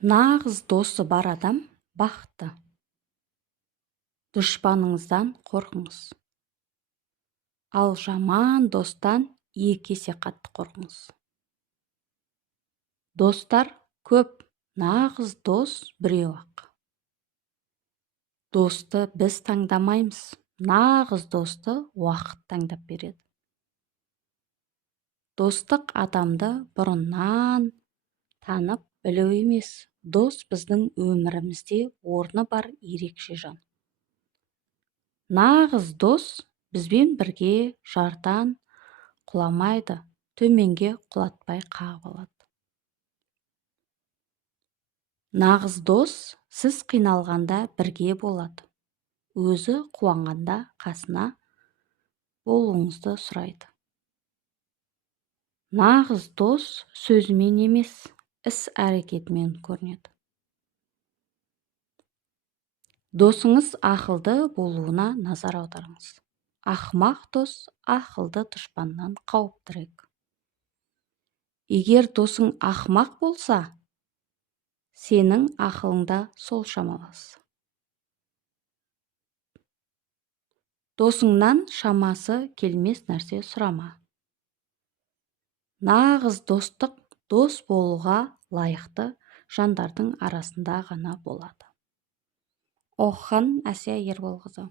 Нағыз досы бар адам бақытты. Дұшпаныңыздан қорқыңыз. Ал жаман достан екі есе қатты қорқыңыз. Достар көп, нағыз дос біреу-ақ. Досты біз таңдамаймыз, нағыз досты уақыт таңдап береді. Достық адамды бұрыннан танып білу емес, дос біздің өмірімізде орны бар ерекше жан. Нағыз дос бізбен бірге жардан құламайды, төменге құлатпай қағып алады. Нағыз дос сіз қиналғанда бірге болады, өзі қуанғанда қасына болуыңызды сұрайды. Нағыз дос сөзімен емес, іс-әрекетімен көрінеді. Досыңыз ақылды болуына назар аударыңыз. Ақымақ дос ақылды дұшпаннан қауіптірек. Егер досың ақымақ болса, сенің ақылыңда сол шамалас. Досыңнан шамасы келмес нәрсе сұрама. Нағыз достық дос болуға лайықты жандардың арасында ғана болады. Оқыған Әсия Ерболқызы.